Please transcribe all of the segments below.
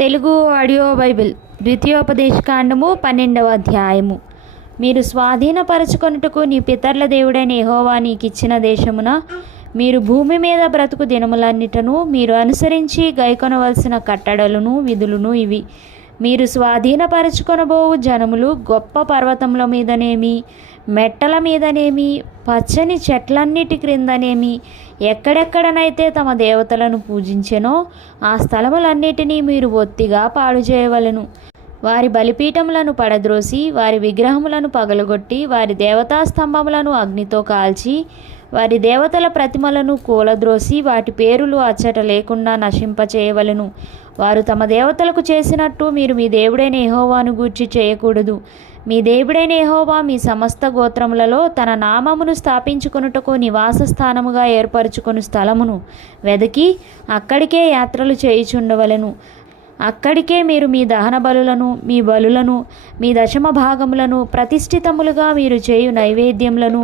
Telugu audio Bible ద్వితీయోపదేశకాండము పన్నెండవ అధ్యాయము. మీరు స్వాధీనపరచుకొనుటకు నీ పితరుల దేవుడైన ఎహోవా నీకు ఇచ్చిన దేశమున మీరు భూమి మీద బ్రతుకు దినములన్నిటను మీరు అనుసరించి గైకొనవలసిన కట్టడలను విధులను ఇవి. మీరు స్వాధీనపరచుకొనబోవు జనములు గొప్ప పర్వతముల మీదనేమి? మెట్టల మీదనేమి పచ్చని చెట్లన్నిటి క్రిందనేమి ఎక్కడెక్కడనైతే తమ దేవతలను పూజించెనో ఆ స్థలములన్నిటినీ మీరు ఒత్తిగా పాడు చేయవలెను. వారి బలిపీఠములను పడద్రోసి వారి విగ్రహములను పగలగొట్టి వారి దేవతా స్తంభములను అగ్నితో కాల్చి వారి దేవతల ప్రతిమలను కూలద్రోసి వాటి పేరులు అచ్చట లేకుండా నశింపచేయవలను. వారు తమ దేవతలకు చేసినట్టు మీరు మీ దేవుడైన ఎహోవాను గూర్చి చేయకూడదు. మీ దేవుడైన ఎహోవా మీ సమస్త గోత్రములలో తన నామమును స్థాపించుకొనుటకు నివాస స్థానముగా ఏర్పరచుకుని స్థలమును. వెదకి అక్కడికే యాత్రలు చేయుచుండవలెను. అక్కడికే మీరు మీ దహన బలులను మీ బలులను మీ దశమ భాగములను ప్రతిష్ఠితములుగా మీరు చేయు నైవేద్యములను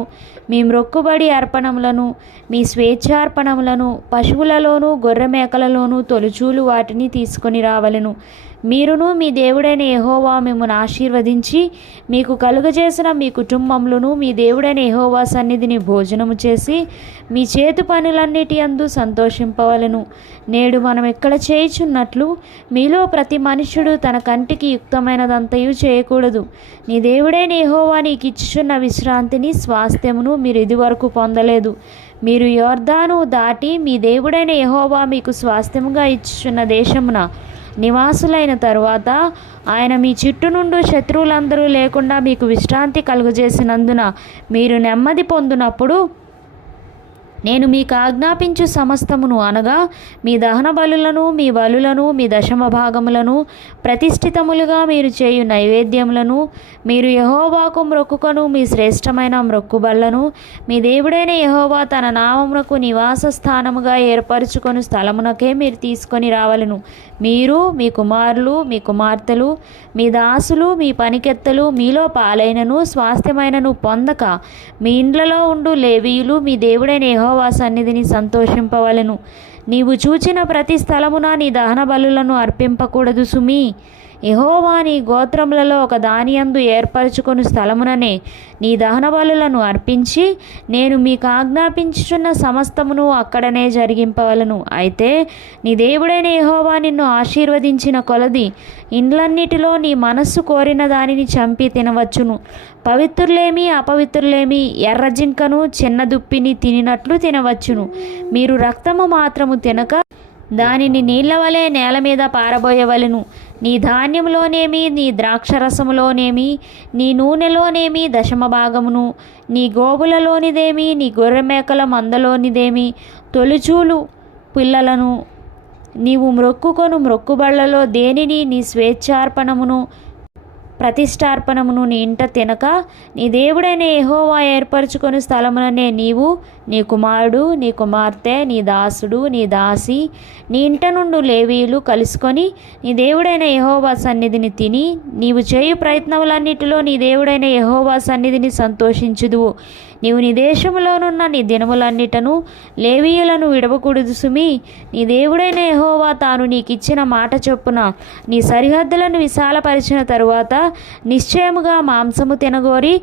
మీ మ్రొక్కుబడి అర్పణములను మీ స్వేచ్ఛార్పణములను పశువులలోనూ గొర్రె మేకలలోనూ తొలుచూలు వాటిని తీసుకొని రావలెను. మీరును మీ దేవుడైన ఎహోవా మిమ్మల్ని ఆశీర్వదించి మీకు కలుగజేసిన మీ కుటుంబములను మీ దేవుడైన ఎహోవా సన్నిధిని భోజనము చేసి మీ చేతి పనులన్నిటి అందు సంతోషింపవలెను. నేడు మనం ఎక్కడ చేయుచున్నట్లు మీలో ప్రతి మనుష్యుడు తన కంటికి యుక్తమైనదంతయు చేయకూడదు. నీ దేవుడైన ఎహోవా నీకు ఇచ్చుచున్న విశ్రాంతిని స్వాస్థ్యమును మీరు ఇదివరకు పొందలేదు. మీరు యోర్ధాను దాటి మీ దేవుడైన ఎహోవా మీకు స్వాస్థ్యముగా ఇచ్చుచున్న దేశమున నివాసులైన తరువాత ఆయన మీ చుట్టూ నుండి శత్రువులందరూ లేకుండా మీకు విశ్రాంతి కలుగజేసినందున మీరు నెమ్మది పొందినప్పుడు నేను మీకు ఆజ్ఞాపించు సమస్తమును అనగా మీ దహన బలులను మీ బలులను మీ దశమ భాగములను ప్రతిష్ఠితములుగా మీరు చేయు నైవేద్యములను మీరు యహోవాకు మ్రొక్కుకొను మీ శ్రేష్టమైన మ్రొక్కుబళ్ళను మీ దేవుడైన యహోవా తన నామమునకు నివాస స్థానముగా ఏర్పరచుకొని స్థలమునకే మీరు తీసుకొని రావలను. మీరు మీ కుమారులు మీ కుమార్తెలు మీ దాసులు మీ పనికెత్తలు మీలో పాలైనను స్వాస్థ్యమైనను పొందక మీ ఇండ్లలో ఉండు లేవీయులు మీ దేవుడైన యహోవా సన్నిధిని సంతోషింపవలెను. నీవు చూచిన ప్రతి స్థలమున నీ దహన బలులను అర్పింపకూడదు సుమి. యహోవా నీ గోత్రములలో ఒక దానియందు ఏర్పరచుకొని స్థలముననే నీ దహన బలులను అర్పించి నేను మీకు ఆజ్ఞాపించుచున్న సమస్తమును అక్కడనే జరిగింపవలను. అయితే నీ దేవుడైన యహోవా నిన్ను ఆశీర్వదించిన కొలది ఇండ్లన్నిటిలో నీ మనస్సు కోరిన దానిని చంపి తినవచ్చును. పవిత్రులేమి అపవిత్రులేమి ఎర్ర జింకను చిన్న దుప్పిని తినినట్లు తినవచ్చును. మీరు రక్తము మాత్రము తినక దానిని నీళ్ళ వలె నేల మీద పారబోయవలను. నీ ధాన్యంలోనేమి నీ ద్రాక్షరసములోనేమి నీ నూనెలోనేమి దశమ భాగమును నీ గోవులలోనిదేమి నీ గొర్రె మేకల మందలోనిదేమి. తొలుచూలు పిల్లలను నీవు మ్రొక్కుకొను మ్రొక్కుబళ్ళలో దేనిని నీ స్వేచ్ఛార్పణమును ప్రతిష్టార్పణమును నీ ఇంట తినక నీ దేవుడైన ఎహోవా ఏర్పరచుకొని స్థలముననే నీవు నీ కుమారుడు నీ కుమార్తె నీ దాసుడు నీ దాసి నీ ఇంట నుండి లేవీయులు కలుసుకొని నీ దేవుడైన యహోవా సన్నిధిని తిని నీవు చేయు ప్రయత్నములన్నిటిలో నీ దేవుడైన యహోవా సన్నిధిని సంతోషించుదువు. నీవు నీ దేశంలోనున్న నీ దినములన్నిటను లేవీయులను విడవకూడదు సుమి నీ దేవుడైన యహోవా తాను నీకిచ్చిన మాట చొప్పున నీ సరిహద్దులను విశాలపరిచిన తరువాత నిశ్చయముగా మాంసము తినగోరి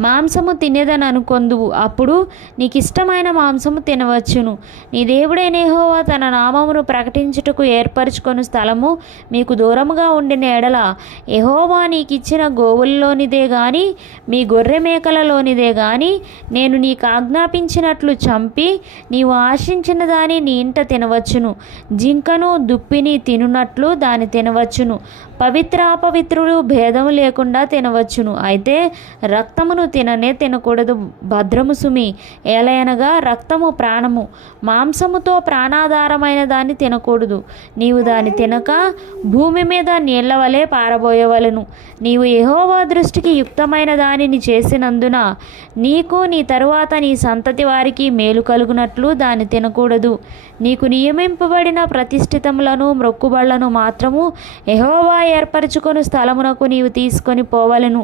మాంసము తినేదని అనుకొందువు. అప్పుడు నీకు ఇష్టమైన మాంసము తినవచ్చును. నీ దేవుడైన యెహోవా తన నామమును ప్రకటించుటకు ఏర్పరచుకొని స్థలము మీకు దూరముగా ఉండిన ఎడల. ఎహోవా నీకు ఇచ్చిన గోవుల్లోనిదే గాని మీ గొర్రె మేకలలోనిదే గాని నేను నీకు ఆజ్ఞాపించినట్లు చంపి నీవు ఆశించిన దాని నీ ఇంట తినవచ్చును. జింకను దుప్పిని తినున్నట్లు దాని తినవచ్చును. పవిత్ర అపవిత్రులు భేదము లేకుండా తినవచ్చును. అయితే రక్తమును తిననే తినకూడదు. భద్రము సుమి ఏలయనగా రక్తము ప్రాణము. మాంసముతో ప్రాణాధారమైన దాన్ని తినకూడదు. నీవు దాన్ని తినక భూమి మీద నీళ్ళ వలె పారబోయవలను. నీవు యహోవా దృష్టికి యుక్తమైన దానిని చేసినందున నీకు నీ తరువాత నీ సంతతి వారికి మేలు కలుగునట్లు దాన్ని తినకూడదు. నీకు నియమింపబడిన ప్రతిష్ఠితములను మ్రొక్కుబళ్ళను మాత్రము ఎహోవా ఏర్పరచుకొని స్థలమునకు నీవు తీసుకొని పోవలను.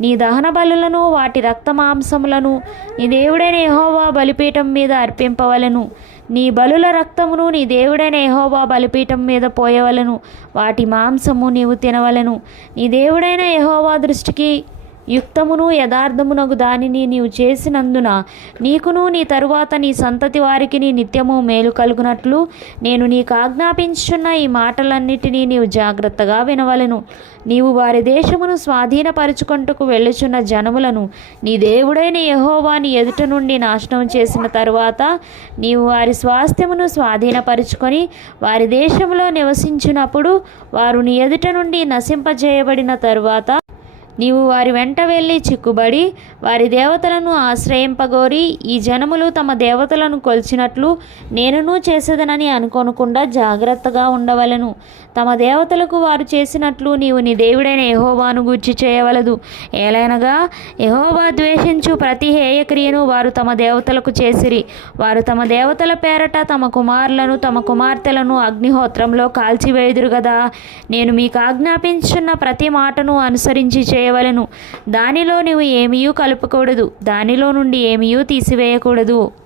నీ దహన బలులను వాటి రక్త మాంసములను నీ దేవుడైన ఎహోవా బలిపీఠం మీద అర్పింపవలను. నీ బలుల రక్తమును నీ దేవుడైన ఎహోవా బలిపీఠం మీద పోయవలను. వాటి మాంసము నీవు తినవలను. నీ దేవుడైన ఎహోవా దృష్టికి యుక్తమును యథార్థమునగు దానిని నీవు చేసినందున నీకును నీ తరువాత నీ సంతతి వారికి నీ నిత్యము మేలు కలుగునట్లు నేను నీకు ఆజ్ఞాపించున్న ఈ మాటలన్నిటినీ నీవు జాగ్రత్తగా వినవలను. నీవు వారి దేశమును స్వాధీనపరుచుకొంటకు వెళ్ళుచున్న జనములను నీ దేవుడైన యహోవా నీ ఎదుట నుండి నాశనం చేసిన తరువాత నీవు వారి స్వాస్థ్యమును స్వాధీనపరుచుకొని వారి దేశంలో నివసించినప్పుడు వారు నీ ఎదుట నుండి నశింపజేయబడిన తరువాత నీవు వారి వెంట వెళ్ళి చిక్కుబడి వారి దేవతలను ఆశ్రయింపగోరి ఈ జనములు తమ దేవతలను కొలిచినట్లు నేనును చేసేదనని అనుకోనకుండా జాగ్రత్తగా ఉండవలను. తమ దేవతలకు వారు చేసినట్లు నీవు నీ దేవుడైన ఎహోబాను గూర్చి చేయవలదు. ఏలైనగా ఎహోబా ద్వేషించు ప్రతి హేయక్రియను వారు తమ దేవతలకు చేసిరి. వారు తమ దేవతల పేరట తమ కుమారులను తమ కుమార్తెలను అగ్నిహోత్రంలో కాల్చివేయుదురు కదా నేను మీకు ఆజ్ఞాపించున్న ప్రతి మాటను అనుసరించి చేయవలను దానిలో నువ్వు ఏమీయూ కలుపకూడదు. దానిలో నుండి ఏమీయూ తీసివేయకూడదు.